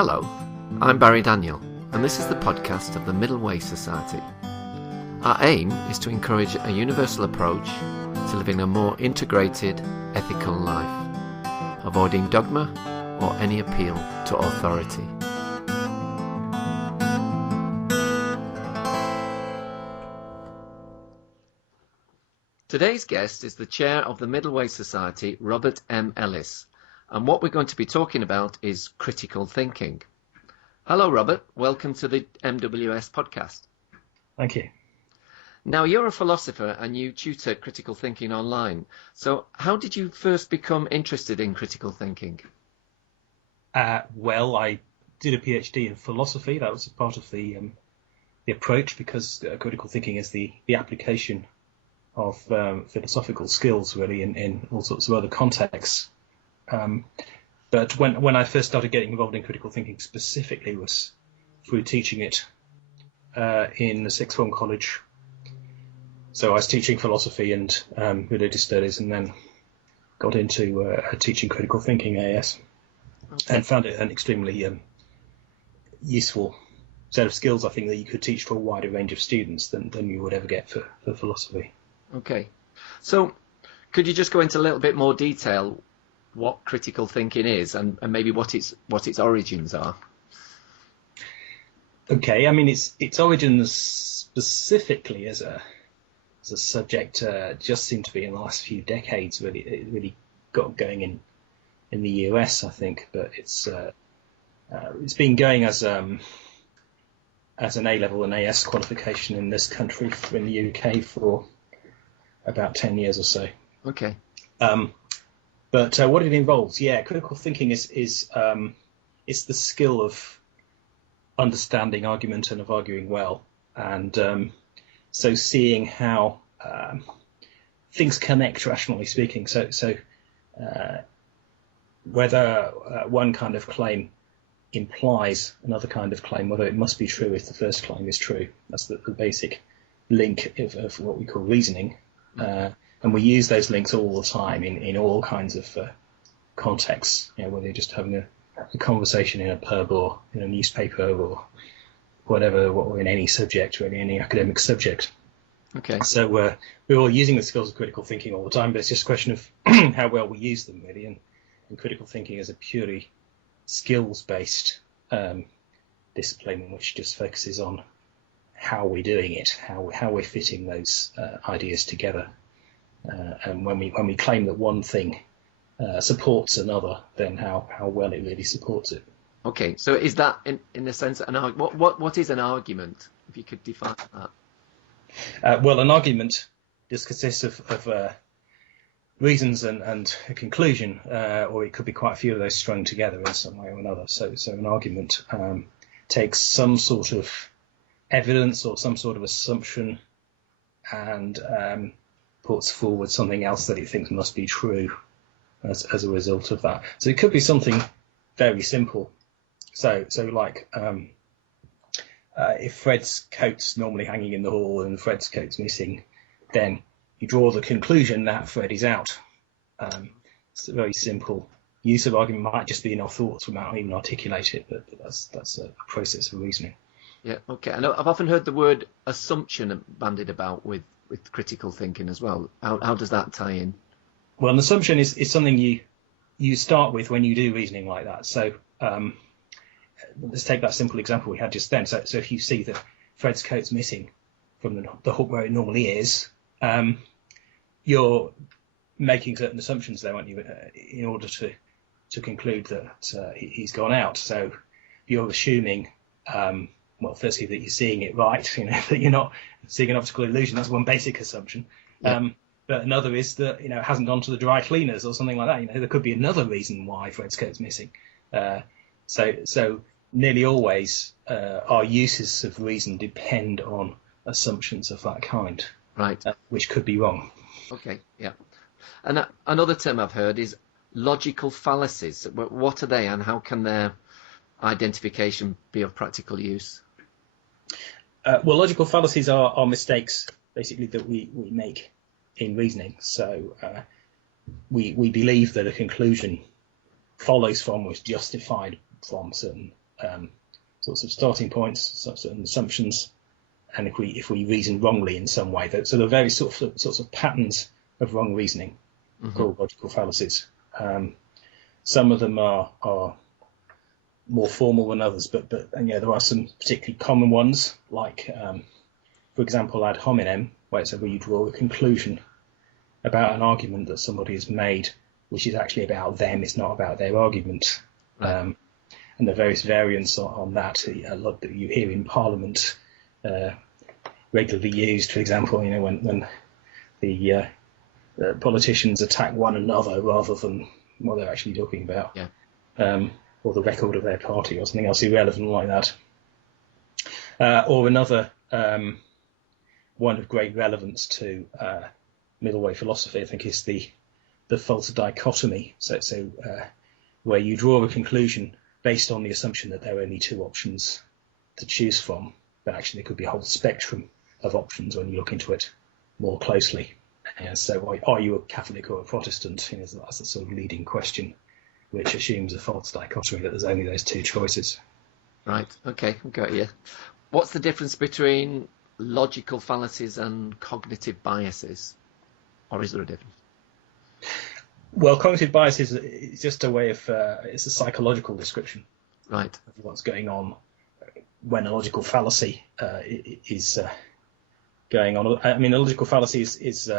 Hello, I'm Barry Daniel, and this is the podcast of the Middle Way Society. Our aim is to encourage a universal approach to living a more integrated, ethical life, avoiding dogma or any appeal to authority. Today's guest is the chair of the Middle Way Society, Robert M. Ellis, and what we're going to be talking about is critical thinking. Hello, Robert. Welcome to the MWS podcast. Thank you. Now, you're a philosopher and you tutor critical thinking online. So how did you first become interested in critical thinking? Well, I did a PhD in philosophy. That was a part of the approach, because critical thinking is the application of philosophical skills, really, in all sorts of other contexts. But when I first started getting involved in critical thinking specifically was through teaching it in the sixth form college. So I was teaching philosophy and religious studies, and then got into teaching critical thinking AS, and found it an extremely useful set of skills, I think, that you could teach to a wider range of students than you would ever get for philosophy. Okay. So could you just go into a little bit more detail what critical thinking is and maybe what its origins are? Okay, I mean, its origins specifically as a subject just seem to be in the last few decades. Really, it really got going in the US, I think, but it's been going as an A-level and AS qualification in this country, in the UK, for about 10 years or so. Okay. But what it involves, critical thinking is it's the skill of understanding argument and of arguing well, and so seeing how things connect, rationally speaking. So whether one kind of claim implies another kind of claim, whether it must be true if the first claim is true. That's the basic link of what we call reasoning. And we use those links all the time in all kinds of contexts, whether you're just having a conversation in a pub or in a newspaper or whatever, or in any subject, really, any academic subject. Okay. So we're all using the skills of critical thinking all the time, but it's just a question of how well we use them, really. And critical thinking is a purely skills-based discipline, in which just focuses on how we're doing it, how we're fitting those ideas together. And when we claim that one thing supports another, then how well it really supports it. Okay, so is that in a sense what is an argument? If you could define that. Well, an argument just consists of reasons and a conclusion, or it could be quite a few of those strung together in some way or another. So an argument takes some sort of evidence or some sort of assumption and puts forward something else that it thinks must be true as a result of that. So it could be something very simple. So like if Fred's coat's normally hanging in the hall and Fred's coat's missing, then you draw the conclusion that Fred is out. It's a very simple use of argument. Might just be in our thoughts, we might not even articulate it, but that's a process of reasoning. Yeah, okay. And I've often heard the word assumption bandied about with critical thinking as well. How does that tie in? Well, an assumption is something you start with when you do reasoning like that. So let's take that simple example we had just then. So if you see that Fred's coat's missing from the hook where it normally is, you're making certain assumptions there, aren't you, in order to conclude that he's gone out. So you're assuming, well, firstly, that you're seeing it right, that you're not seeing an optical illusion. That's one basic assumption. Yeah. But another is that, it hasn't gone to the dry cleaners or something like that. There could be another reason why Fred's coat's missing. So nearly always our uses of reason depend on assumptions of that kind, right? Which could be wrong. Okay, yeah. And another term I've heard is logical fallacies. What are they, and how can their identification be of practical use? Well, logical fallacies are mistakes, basically, that we make in reasoning. So we believe that a conclusion follows from or is justified from certain sorts of starting points, certain assumptions, and if we reason wrongly in some way, so there are various sorts of patterns of wrong reasoning called logical fallacies. Some of them are more formal than others, but there are some particularly common ones, like for example, ad hominem, where it's where you draw a conclusion about an argument that somebody has made, which is actually about them. It's not about their argument. Right. And the various variants on that, a lot that you hear in Parliament, regularly used. For example, when the politicians attack one another rather than what they're actually talking about, or the record of their party, or something else irrelevant like that. Or another one of great relevance to middle way philosophy, I think, is the false dichotomy. So where you draw a conclusion based on the assumption that there are only two options to choose from, but actually there could be a whole spectrum of options when you look into it more closely. So are you a Catholic or a Protestant? That's the sort of leading question, which assumes a false dichotomy, that there's only those two choices. Right, okay, got you. What's the difference between logical fallacies and cognitive biases? Or is there a difference? Well, cognitive bias is just a way of, it's a psychological description right. of what's going on when a logical fallacy is going on. I mean, a logical fallacy is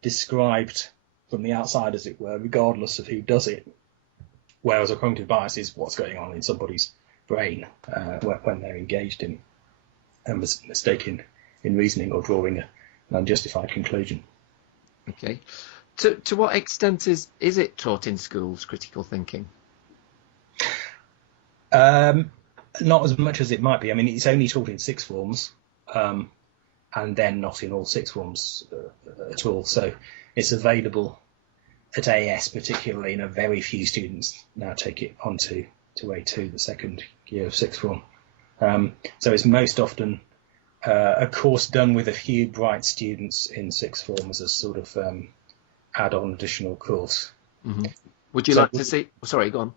described from the outside, as it were, regardless of who does it, whereas a cognitive bias is what's going on in somebody's brain when they're engaged in a mistake in reasoning or drawing an unjustified conclusion. Okay. To what extent is it taught in schools, critical thinking? Not as much as it might be. I mean, it's only taught in sixth forms, and then not in all sixth forms at all. So it's available at AS, particularly, very few students now take it on to A2, the second year of sixth form. So it's most often a course done with a few bright students in sixth form as a sort of add-on additional course. Mm-hmm. Would you like to see? Sorry, go on.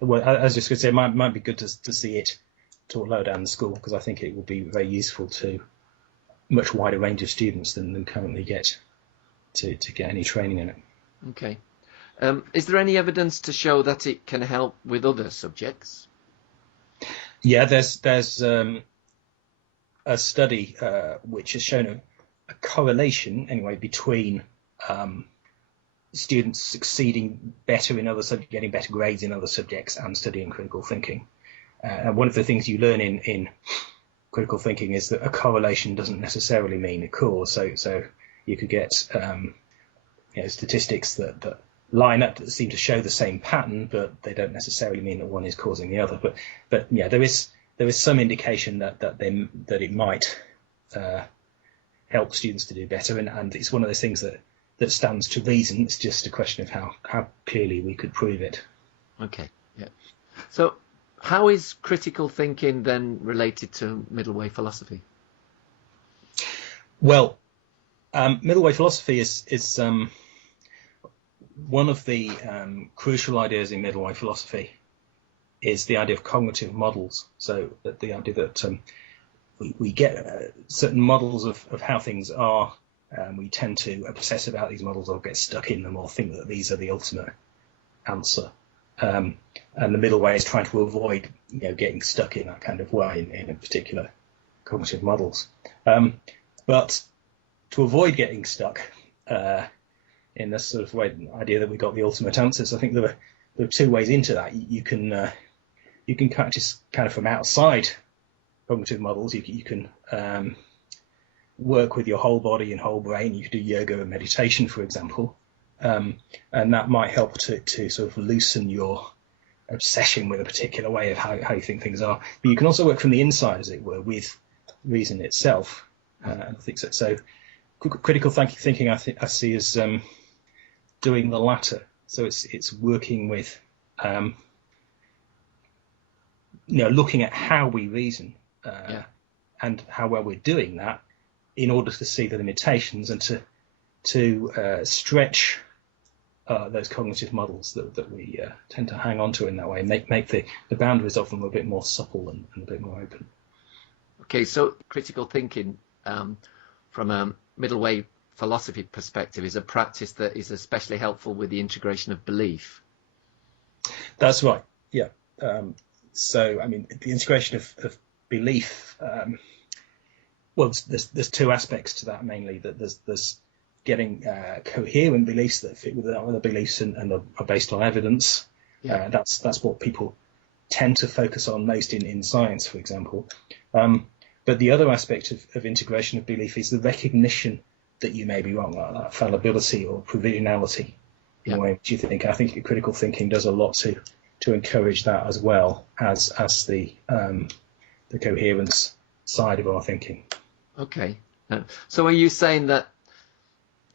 Well, I was just going to say, it might be good to see it taught lower down the school, because I think it will be very useful to a much wider range of students than currently get to get any training in it. Okay. Is there any evidence to show that it can help with other subjects? Yeah, there's a study which has shown a correlation, anyway, between students succeeding better in other subjects, getting better grades in other subjects, and studying critical thinking. And one of the things you learn in critical thinking is that a correlation doesn't necessarily mean a cause. So you could get statistics that line up, that seem to show the same pattern, but they don't necessarily mean that one is causing the other. But yeah, there is some indication that it might help students to do better, and it's one of those things that stands to reason. It's just a question of how clearly we could prove it. Okay, yeah. So how is critical thinking then related to middle way philosophy? Well, middle way philosophy is one of the crucial ideas in middle way philosophy is the idea of cognitive models. So that the idea that we get certain models of how things are. We tend to obsess about these models or get stuck in them or think that these are the ultimate answer. And the middle way is trying to avoid getting stuck in that kind of way in particular cognitive models. But to avoid getting stuck in this sort of way, idea that we got the ultimate answers, I think there are two ways into that. You can practice kind of from outside cognitive models. You can work with your whole body and whole brain. You could do yoga and meditation, for example, and that might help to sort of loosen your obsession with a particular way of how you think things are. But you can also work from the inside, as it were, with reason itself. I think so. So critical thinking, I see as doing the latter. So it's working with looking at how we reason and how well we're doing that, in order to see the limitations and to stretch those cognitive models that we tend to hang on to in that way, make the boundaries of them a bit more supple and a bit more open. Okay, so critical thinking from a middle way philosophy perspective is a practice that is especially helpful with the integration of belief. That's right, yeah. So, I mean, the integration of belief, well, there's two aspects to that mainly. That there's getting coherent beliefs that fit with other beliefs and are based on evidence. Yeah. That's what people tend to focus on most in science, for example. But the other aspect of integration of belief is the recognition that you may be wrong, like that fallibility or provisionality. In a way, which you think. I think critical thinking does a lot to encourage that as well as the coherence side of our thinking. Okay. So are you saying that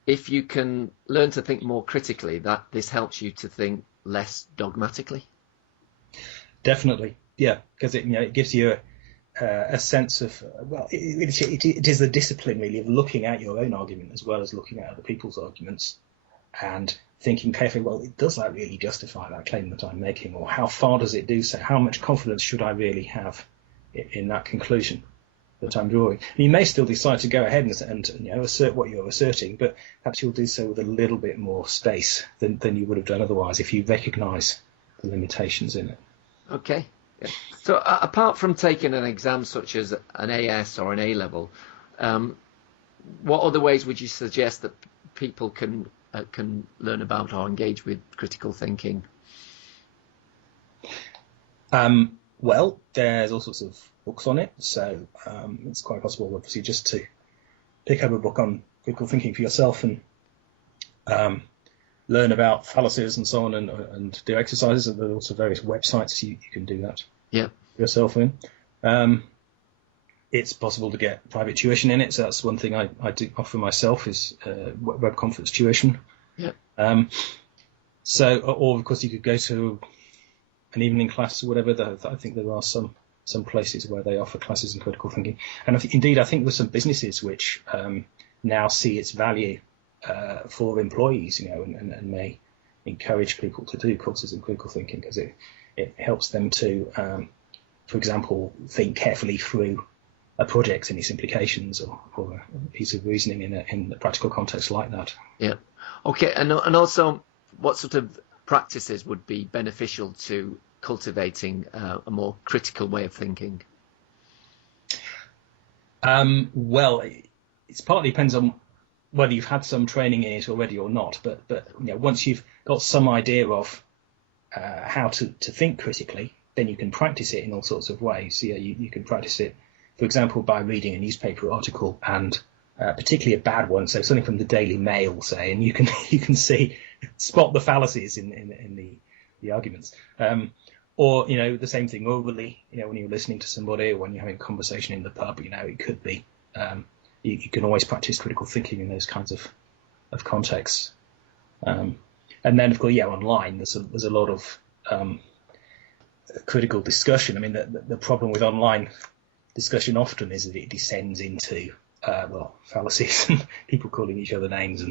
if you can learn to think more critically, that this helps you to think less dogmatically? Definitely, yeah, because it gives you a sense of, well, it is the discipline really of looking at your own argument as well as looking at other people's arguments and thinking carefully, well, does that really justify that claim that I'm making, or how far does it do so? How much confidence should I really have in that conclusion that I'm drawing? And you may still decide to go ahead and assert what you're asserting, but perhaps you'll do so with a little bit more space than you would have done otherwise if you recognise the limitations in it. Okay. Yeah. So apart from taking an exam such as an AS or an A-level, what other ways would you suggest that people can learn about or engage with critical thinking? Well, there's all sorts of books on it, so it's quite possible, obviously, just to pick up a book on critical thinking for yourself and learn about fallacies and so on, and do exercises. And there are also various websites you can do that yourself in. It's possible to get private tuition in it, so that's one thing I do offer myself is web conference tuition. Yeah. So, or of course, you could go to an evening class or whatever. I think there are some places where they offer classes in critical thinking, and indeed I think there's some businesses which now see its value for employees, and may encourage people to do courses in critical thinking because it helps them to, for example, think carefully through a project and its implications, or a piece of reasoning in a practical context like that. Yeah. Okay. And also, what sort of practices would be beneficial to cultivating a more critical way of thinking? Well, it partly depends on whether you've had some training in it already or not. But once you've got some idea of how to think critically, then you can practice it in all sorts of ways. So, you can practice it, for example, by reading a newspaper article, and particularly a bad one, so something from the Daily Mail, say, and you can spot the fallacies in the arguments. Or the same thing orally, when you're listening to somebody, or when you're having a conversation in the pub, it could be. You can always practice critical thinking in those kinds of contexts. And then, of course, online there's a lot of critical discussion. I mean, the problem with online discussion often is that it descends into fallacies and people calling each other names,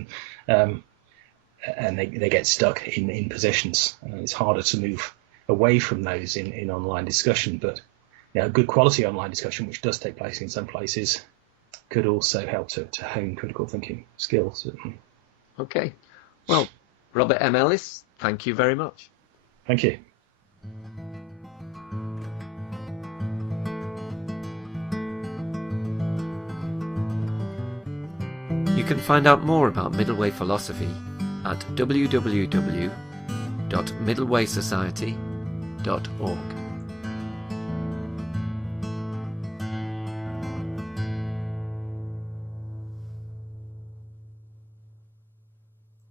and they get stuck in positions. It's harder to move away from those in online discussion, but good quality online discussion, which does take place in some places, could also help to hone critical thinking skills. Okay. Well, Robert M. Ellis, thank you very much. Thank you. You can find out more about middle way philosophy at www.middlewaysociety.org.